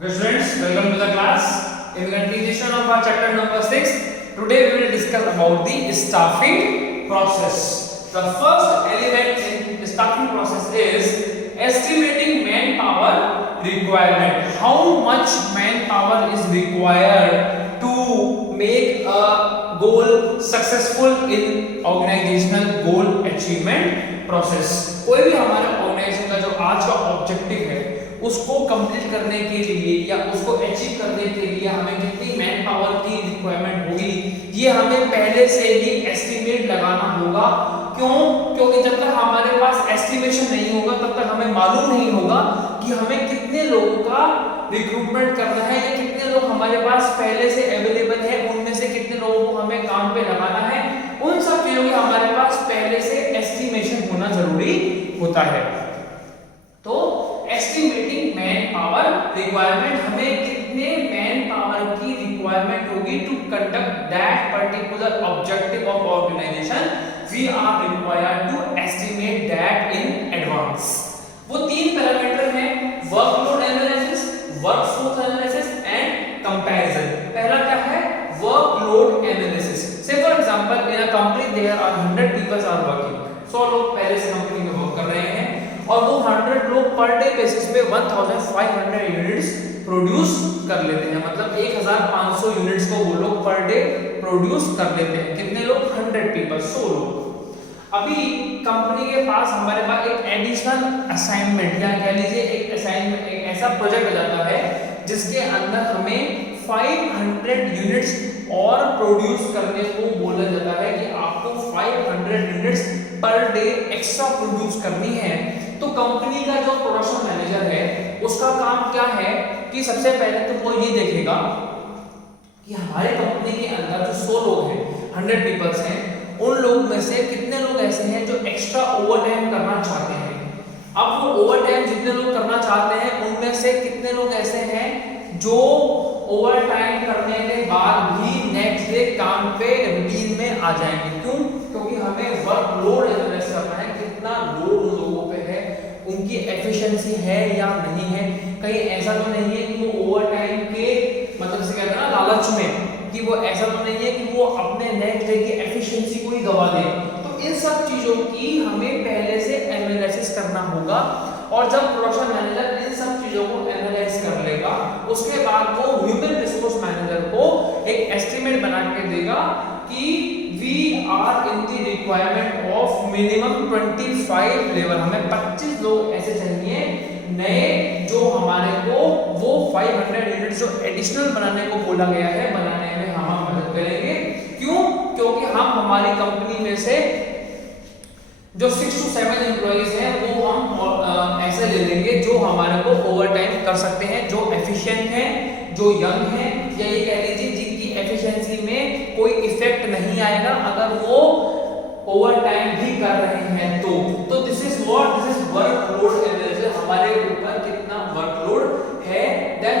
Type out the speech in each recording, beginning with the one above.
Okay students, welcome to the class. In continuation of our chapter number 6, today we will discuss about the staffing process. The first element in the staffing process is estimating manpower requirement. How much manpower is required to make a goal successful in organizational goal achievement process. कोई भी हमारा organisation का जो आज का objective है उसको complete करने के लिए या उसको अचीव करने के लिए हमें कितनी मैन पावर की रिक्वायरमेंट होगी, ये हमें पहले से ही एस्टिमेट लगाना होगा। क्यों? क्योंकि जब तक हमारे पास एस्टिमेशन नहीं होगा तब तक हमें मालूम नहीं होगा कि हमें कितने लोगों का रिक्रूटमेंट करना है या कितने लोग हमारे पास पहले से अवेलेबल है, उनमें से कितने लोगों को हमें काम पे लगाना है। उन सब चीजों की हमारे पास पहले से एस्टिमेशन होना जरूरी होता है। तो एस्टिमेटिंग मैन पावर रिक्वायरमेंट, हमें कितने मैन पावर की रिक्वायरमेंट होगी to conduct that particular objective of organization, we are required to estimate that in advance. वो तीन पैरामीटर हैं, workload analysis, workforce analysis and comparison. पहला क्या है? Workload analysis. Say for example in a company there are 100 peoples are working, 100 लोग पहले से company में वर्क कर रहे हैं और वो 100 लोग पर डे बेसिस पे 1500 यूनिट्स प्रोड्यूस कर लेते हैं। मतलब 1500 यूनिट्स को वो लोग पर डे प्रोड्यूस कर लेते हैं। कितने लोग? 100 पीपल, 100 लोग। अभी कंपनी के पास हमारे पास एक एडिशनल असाइनमेंट या कह लीजिए एक असाइनमेंट, एक ऐसा प्रोजेक्ट आ जाता है जिसके अंदर हमें 500 यूनिट्स और प्रोड्यूस करने को बोला जाता है कि आपको 500 units per day extra produce करनी है। तो कंपनी का जो प्रोडक्शन मैनेजर है उसका काम क्या है कि सबसे पहले तो वो ये देखेगा कि हमारे कंपनी के अंदर जो 100 लोग हैं, 100 पीपल्स हैं, उन लोगों में से कितने लोग ऐसे हैं जो एक्स्ट्रा ओवरटाइम करना चाहते हैं। अब वो ओवरटाइम जितने लोग करना चाहते हैं उनमें से कितने लोग ऐसे हैं जो ओवरटाइम करने के बाद भी नेक्स्ट डे काम पे रूटीन में आ जाएंगे। क्यों? क्योंकि हमें वर्कलोड एनालाइज करना है, कितना लोड उन लोगों पे है, उनकी एफिशिएंसी है या नहीं है। कहीं ऐसा तो नहीं है कि वो ओवरटाइम के मतलब से कहते हैं ना लालच में, कि वो ऐसा तो नहीं है कि वो अपने नेक्स्ट डे की एफिशिएंसी को ही गवा दे। तो इन सब चीजों की हमें पहले से एनालिसिस करना होगा और जब प्रोडक्शन मैनेजर इन सब चीजों को एनालाइज कर लेगा उसके बाद वो ह्यूमन रिसोर्स मैनेजर को एक एस्टिमेट बना के देगा कि we are in the requirement of minimum 25 labour, हमें 25 लोग ऐसे चाहिए नए जो हमारे को वो 500 यूनिट जो एडिशनल बनाने को बोला गया है बनाने में हम मदद करेंगे। क्यों? क्योंकि हम हमारी कंपनी में से जो 6 to 7 एम्प्लॉइज हैं वो हम ऐसे ले लेंगे जो हमारे को ओवरटाइम कर सकते हैं, जो एफिशिएंट हैं, जो यंग हैं, या ये कह लीजिए जिनकी एफिशिएंसी में कोई इफेक्ट नहीं आएगा अगर वो ओवरटाइम भी कर रहे हैं। तो दिस इज वर्कलोड एनालिसिस, हमारे ऊपर कितना वर्कलोड है। देन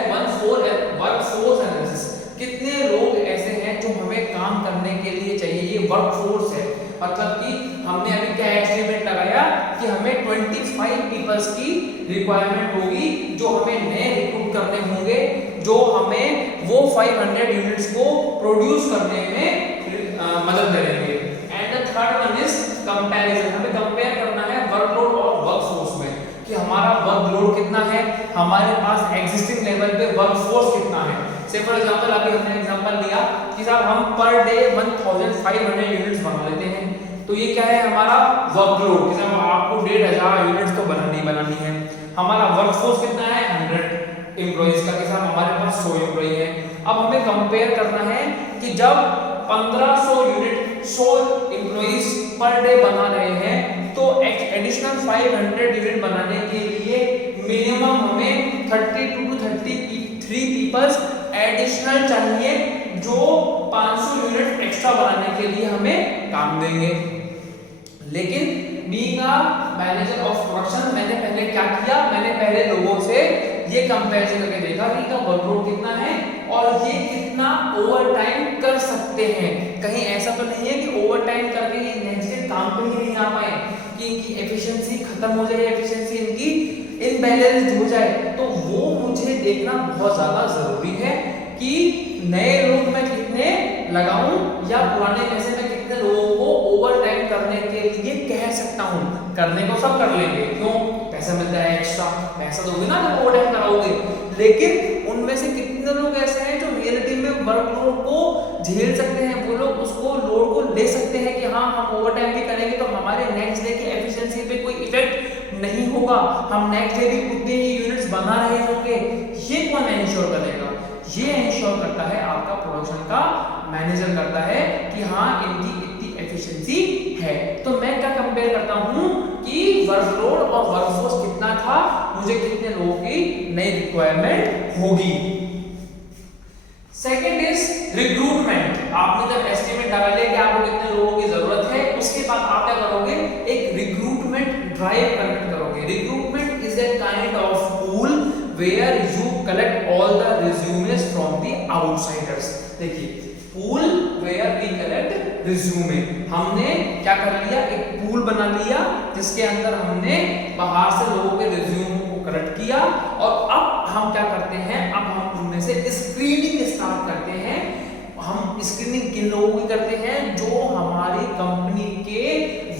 वर्कफोर्स एनालिसिस, कितने लोग ऐसे हैं जो हमें काम करने के लिए चाहिए, ये वर्कफोर्स है। मतलब कि हमने अभी क्या एस्टिमेट लगाया कि हमें 25 पीपल्स की रिक्वायरमेंट होगी जो हमें नए रिक्रूट करने होंगे, जो हमें वो 500 यूनिट्स को प्रोड्यूस करने में मदद करेंगे। And the third one is comparison, हमें कंपेयर करना है वर्कलोड और वर्कफोर्स में कि हमारा वर्कलोड कितना है, हमारे पास एग्जिस्टिंग लेवल पे वर्कफोर्स कितना है। से फॉर एग्जांपल अभी हमने एग्जांपल लिया कि साहब हम पर डे 1500 यूनिट्स बना लेते हैं, तो ये क्या है हमारा वर्कलोड, कि साहब आपको 1500 यूनिट्स तो बनानी है। हमारा वर्कफोर्स कितना है? 100 एम्प्लॉइज का, कि साहब हमारे पास 100 एम्प्लॉई है। अब हमें कंपेयर करना है कि जब 1500 यूनिट 100 एम्प्लॉइज पर डे बना रहे हैं तो एडिशनल 500 यूनिट बनाने के लिए मिनिमम हमें 32 to 33 पीपल्स एडिशनल चाहिए जो 500 यूनिट एक्स्ट्रा बनाने के लिए हमें काम देंगे। लेकिन being a manager of production मैंने पहले क्या किया, मैंने पहले लोगों से ये कंपैरिजन करके देखा कि इनका वर्कलोड कितना है और ये कितना ओवरटाइम कर सकते हैं। कहीं ऐसा तो नहीं है कि ओवरटाइम करके ये नेक्स्ट डे काम पे ही नहीं आ पाए, कि इनकी एफिशिएंसी खत्म हो जाए, एफिशिएंसी इनकी इन इम्बैलेंस्ड हो जाए तो वो मुझे देखना बहुत ज्यादा जरूरी है कि नए लोग मैं कितने लगाऊं या पुराने में से मैं कितने लोगों को ओवर टाइम करने के लिए कह सकता हूं। करने को सब कर लेंगे, क्यों? पैसा मिलता है एक्स्ट्रा, पैसा दोगे ना जब ओवर टाइम कराओगे। लेकिन उनमें से कितने लोग ऐसे हैं जो रियलिटी में वर्कलोड को झेल सकते हैं, वो लोग उसको लोड को ले सकते हैं कि हाँ हम ओवर टाइम भी करेंगे तो हमारे नेक्स्ट डे की एफिशिएंसी पे कोई इफेक्ट नहीं होगा, हम नेक्स्ट डे भी उतने ही यूनिट्स बना रहे होंगे। ये कौन इंश्योर करेगा? ये इंश्योर करता है आपका प्रोडक्शन का मैनेजर करता है कि हाँ इनकी इतनी एफिशिएंसी है। तो मैं क्या कंपेयर करता हूँ कि वर्कलोड और वर्कफोर्स कितना था, मुझे कितने लोगों की नई रिक्वायरमेंट होगी। Second is recruitment. आपने जब एस्टिमेट डाले कि आपको कितने लोगों की जरूरत है, उसके बाद आप क्या करोगे? एक रिक्रूटमेंट ड्राइव कंडक्ट करोगे। Recruitment is a kind of pool where you collect all the resumes from the outsiders. देखिए, pool where we collect resume, हमने क्या कर लिया? एक पूल बना लिया जिसके अंदर हमने बाहर से लोगों के रिज्यूम को कलेक्ट किया और अब हम क्या करते हैं? अब हम उनमें से स्क्रीनिंग स्टार्ट करते हैं। हम स्क्रीनिंग किन लोगों की करते हैं? जो हमारी कंपनी के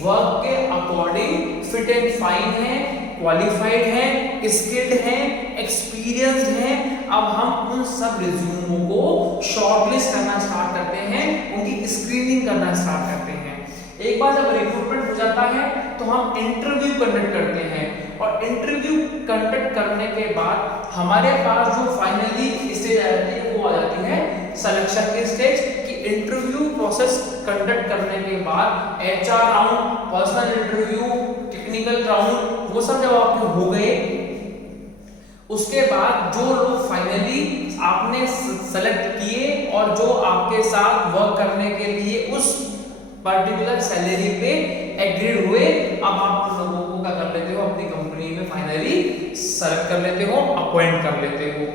वर्क के अकॉर्डिंग फिट एंड फाइन है, क्वालिफाइड है, स्किल्ड है, एक्सपीरियंस्ड है। अब हम उन सब रिज्यूमों को शॉर्टलिस्ट करना स्टार्ट करते हैं, उनकी स्क्रीनिंग करना स्टार्ट करते हैं। एक बार जब रिक्रूटमेंट हो जाता है तो हम इंटरव्यू कंडक्ट करते हैं और इंटरव्यू कंडक्ट करने के बाद हमारे पास जो फाइनली स्टेज आ जाती है वो आ जाती है सिलेक्शन की स्टेज। कि इंटरव्यू प्रोसेस कंडक्ट करने के बाद HR round, personal interview, technical round, वो सब जब आपके हो गए, उसके बाद जो लोग फाइनली आपने सेलेक्ट किए और जो आपके साथ वर्क करने के लिए उस पर्टिकुलर सैलरी पे एग्रीड हुए, अब आप उन लोगों को क्या कर लेते हो? अपनी कंपनी में फाइनली सेलेक्ट कर लेते हो, अपॉइंट कर लेते हो।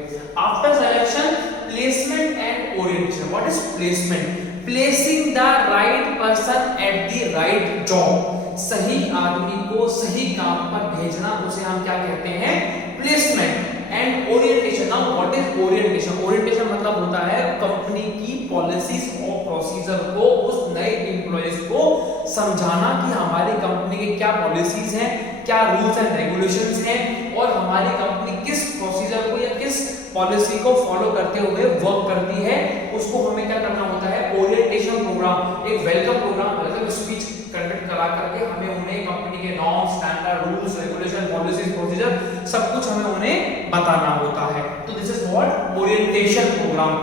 After selection, placement and orientation. What is placement? Placing the right person at the right job. सही आदमी को सही काम पर भेजना, उसे हम क्या कहते हैं? Placement. And orientation. Now what is orientation? Orientation मतलब होता है कंपनी की पॉलिसीज और प्रोसीजर को उस नए एम्प्लॉइज को समझाना कि हमारी कंपनी के क्या पॉलिसीज हैं, क्या रूल्स एंड रेगुलेशंस हैं और हमारी कंपनी किस प्रोसीजर को या किस पॉलिसी को फॉलो करते हुए वर्क करती है। उसको हमें क्या करना होता है? ओरिएंटेशन प्रोग्राम, एक welcome programme, welcome speech conduct करा करके हमें उन्हें कंपनी के norms, standard, rules, regulation, policies, procedure सब कुछ हमें उन्हें बताना होता है। तो this is what? Orientation programme.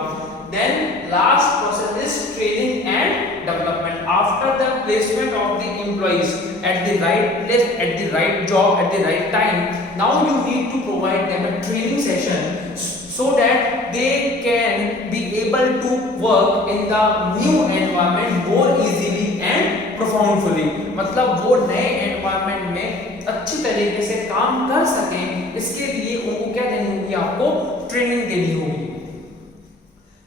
Then last process is training and development. After the placement of the employees at the right place, at the right job, at the right time, now you need to provide them a training session so that they can be able to work in the new environment more easily and profoundly. मतलब वो नए environment में अच्छी तरीके से काम कर सकें, इसके लिए उनको क्या देनी होगी? आपको ट्रेनिंग देनी होगी।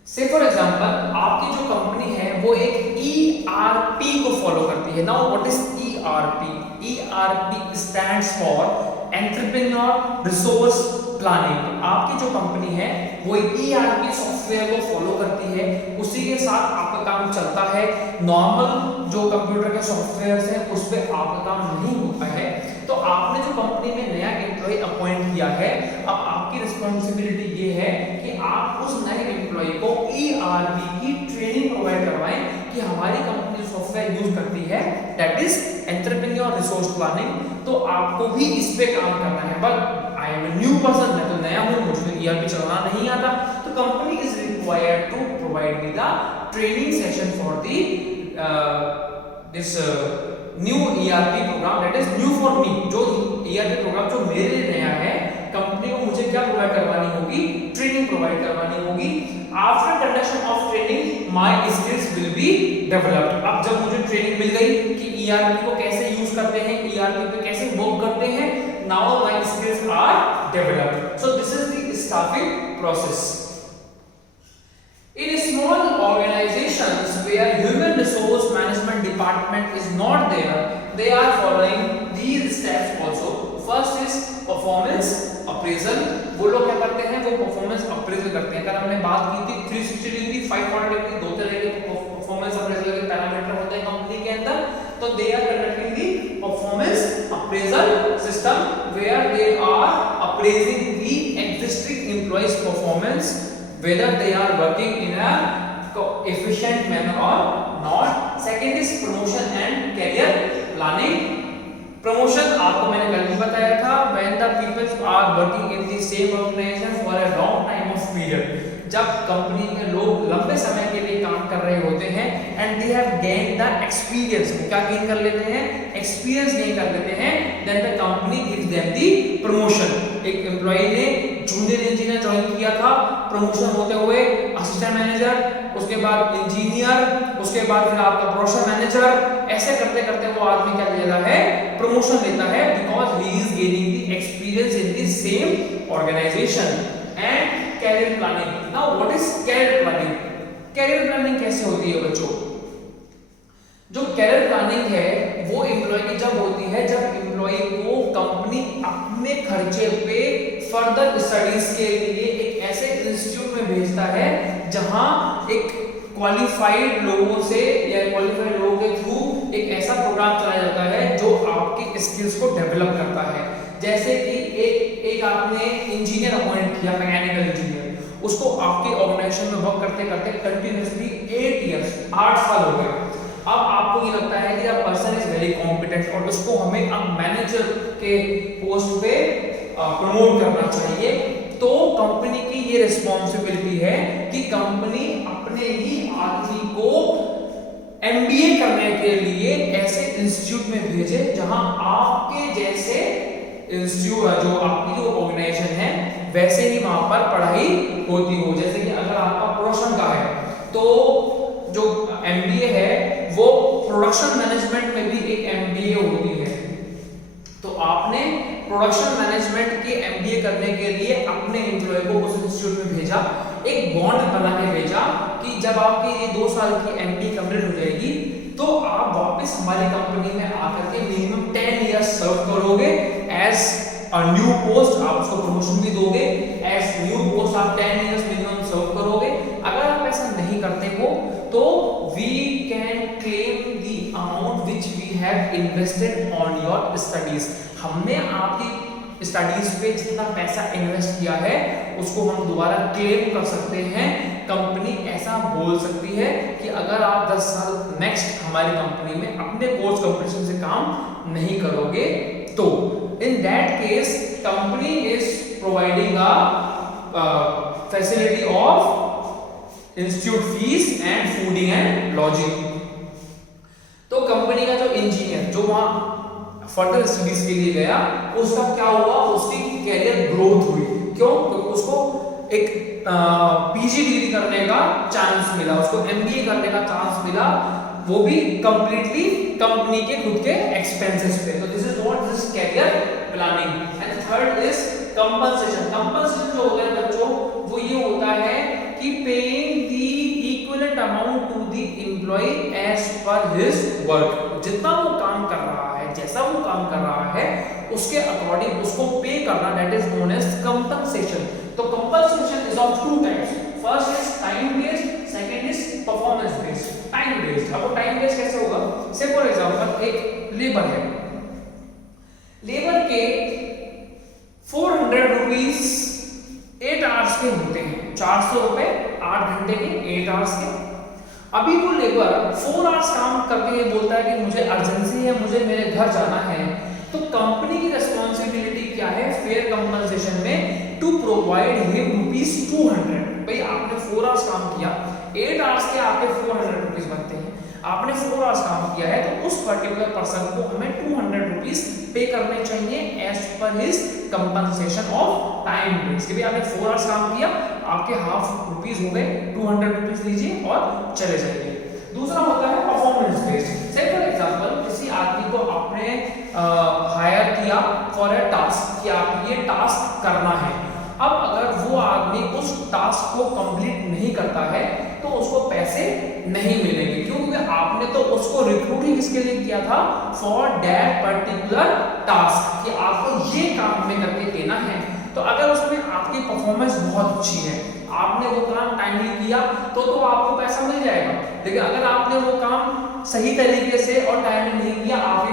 से फॉर एग्जांपल, आपकी जो कंपनी है वो एक ERP को फॉलो करती है। Now what is ERP? ERP stands for entrepreneur resource planning. आपकी जो कंपनी है वो एक ERP सॉफ्टवेयर को फॉलो करती है, उसी के साथ आपका काम चलता है। नॉर्मल जो कंप्यूटर के सॉफ्टवेयर्स हैं उस पे आपका काम नहीं होता है। तो आपने जो कंपनी में नया एम्प्लॉय अपॉइंट किया है, अब आपकी रिस्पॉन्सिबिलिटी ये है कि आप उस नए एम्प्लॉय को ERP की ट्रेनिंग प्रोवाइड करवाएं कि हमारी कंपनी सॉफ्टवेयर यूज करती है, that is entrepreneur resource planning. तो आपको भी इस पे काम करना है। But I am a new person, मैं तो नया हूं, मुझे ERP चलाना नहीं आता, तो company is required to provide me the training session for the this new ERP programme, that is new for me. जो ERP प्रोग्राम जो मेरे लिए नया है, कंपनी को मुझे क्या प्रोवाइड करवानी होगी? ट्रेनिंग प्रोवाइड करवानी होगी। After conduction of training my skills will be developed. अब जब मुझे ट्रेनिंग मिल गई कि ERP को कैसे यूज करते हैं, ERP पे कैसे वर्क करते हैं, now my skills are developed. So this is the staffing process. In small organizations where human resource management department is not there, they are following these steps also. First is performance appraisal. वो लोग क्या करते हैं, वो performance appraisal करते हैं। अगर हमने बात की थी 360 डिग्री 540 डिग्री दो तरह के परफॉर्मेंस अप्रेजल के पैरामीटर होते हैं कंपनी के अंदर। तो they are conducting the performance appraisal system where they are appraising the existing employees performance whether they are working in a efficient manner or not. Second is promotion and career planning. Promotion आपको मैंने कल भी बताया था, when the people are working in the same organization for a long time of period, जब company में लोग लंबे समय के लिए काम कर रहे होते हैं and they have gain the experience, क्या गेन कर लेते हैं, एक्सपीरियंस गेन कर लेते हैं, then the company gives them the promotion. एक एम्प्लॉय ने जूनियर इंजीनियर ज्वाइन किया था, प्रमोशन होते हुए असिस्टेंट मैनेजर, उसके बाद इंजीनियर, उसके बाद फिर आपका प्रोडक्शन मैनेजर, ऐसे करते करते वो आदमी क्या लेता है, प्रमोशन लेता है, because he is gaining the experience in the same organisation. And career planning, now what is career planning? Career planning कैसे होती है बच्चों? जो कैरियर प्लानिंग है वो एम्प्लॉय की जब होती है जब एम्प्लॉय को कंपनी अपने खर्चे पे फर्दर स्टडीज के लिए एक ऐसे इंस्टीट्यूट में भेजता है जहां एक क्वालिफाइड लोगों से या क्वालिफाइड लोगों के थ्रू एक ऐसा प्रोग्राम चलाया जाता है जो आपकी स्किल्स को डेवलप करता है। जैसे कि एक आपने इंजीनियर अपॉइंट किया, मैकेनिकल इंजीनियर, उसको आपके ऑर्गेनाइजेशन में वर्क करते करते कंटिन्यूअसली 8 इयर्स 8 साल हो गए। अब आपको ये लगता है कि पर्सन इज वेरी कॉम्पिटेंट और उसको हमें अब मैनेजर के पोस्ट पे प्रमोट करना चाहिए। तो कंपनी की ये रिस्पॉन्सिबिलिटी है कि कंपनी अपने ही आदमी को एमबीए करने के लिए ऐसे इंस्टीट्यूट में भेजे जहां आपके जैसे इंस्टीट्यूट जो आपकी जो ऑर्गेनाइजेशन है वैसे ही वहां पर पढ़ाई होती हो। जैसे कि अगर आपका प्रोडक्शन का है तो जो एमबीए है वो प्रोडक्शन मैनेजमेंट में भी एक एमबीए होती है। तो आपने प्रोडक्शन मैनेजमेंट की एमबीए करने के लिए अपने एम्प्लॉय को उस इंस्टीट्यूट में भेजा, एक बॉन्ड बना के भेजा कि जब आपकी ये 2 साल की एमबीए कंप्लीट हो जाएगी तो आप वापस हमारी कंपनी में आकर के मिनिमम 10 इयर्स सर्व करोगे एज अ न्यू पोस्ट, आप उसको प्रमोशन भी दोगे, एज न्यू पोस्ट आप 10 इयर्स मिनिमम सर्व करोगे। अगर आप ऐसा नहीं करते हो तो we can claim the amount which we have invested on your studies. हमने आपकी स्टडीज पे जितना पैसा इन्वेस्ट किया है उसको हम दोबारा क्लेम कर सकते हैं। कंपनी ऐसा बोल सकती है कि अगर आप 10 साल नेक्स्ट हमारी कंपनी में अपने कोर्स कंपटीशन से काम नहीं करोगे तो in that case company is providing a facility of institute fees and fooding and lodging. तो कंपनी का जो इंजीनियर जो वहां फर्दर स्टडीज के लिए गया उसका क्या हुआ, उसकी कैरियर ग्रोथ हुई। क्यों? क्योंकि उसको एक पीजी डिग्री करने का चांस मिला, उसको एमबीए करने का चांस मिला, वो भी कंप्लीटली कंपनी के खुद के एक्सपेंसेस पे। तो this is what this career planning. And third is compensation. Compensation जो होता है बच्चों वो ये होता है कि paying the equivalent amount to the employee as per his work. जितना वो काम कर रहा है, जैसा वो काम कर रहा है उसके अकॉर्डिंग उसको पे करना, that is known as compensation. तो compensation is of 2 types. First is time based, second is performance based. Time based, अब वो टाइम बेस्ड कैसे होगा? से फॉर एग्जांपल एक लेबर है, लेबर के 400 रुपीज 8 आवर्स के होते हैं, 400 रुपए 8 घंटे के 8 आवर्स के। अभी वो लेबर 4 आवर्स काम करके ये बोलता है कि मुझे अर्जेंसी है, मुझे मेरे घर जाना है। तो कंपनी की रिस्पॉन्सिबिलिटी क्या है फेयर कंपनसेशन में? To provide him ₹200। भाई आपने 4 आवर्स काम किया, 8 आवर्स के आपके 400 रुपीज बनते हैं। आपने 4 आवर्स काम किया है तो उस पर्टिकुलर पर्सन को हमें 200 रुपीज पे करने चाहिए as per his compensation of time based. कि भाई आपने 4 आवर्स काम किया, आपके हाफ रुपीज हो गए, 200 रुपीज लीजिए और चले जाइए। दूसरा होता है परफॉर्मेंस बेस्ड। से फॉर एग्जांपल किसी आदमी को आपने हायर किया फॉर अ टास्क कि आप ये टास्क करना है। अब अगर वो आदमी उस टास्क को कंप्लीट नहीं करता है तो उसको पैसे नहीं मिलेंगे। क्यों? क्योंकि आपने तो उसको रिक्रूट ही किसके लिए किया था, फॉर दैट पर्टिकुलर टास्क, कि आपको ये काम हमें करके देना है। तो अगर उसमें आपकी परफॉर्मेंस बहुत अच्छी है, आपने वो काम टाइमली किया तो आपको पैसा मिल जाएगा। लेकिन अगर आपने वो काम सही तरीके से और टाइमली नहीं किया, आपकी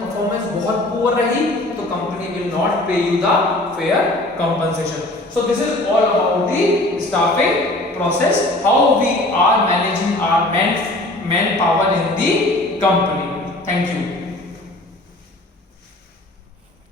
परफॉर्मेंस बहुत पुअर रही, तो कंपनी विल नॉट पे you the fair compensation. So this is all about the staffing process, how we are managing our man power in the company. Thank you.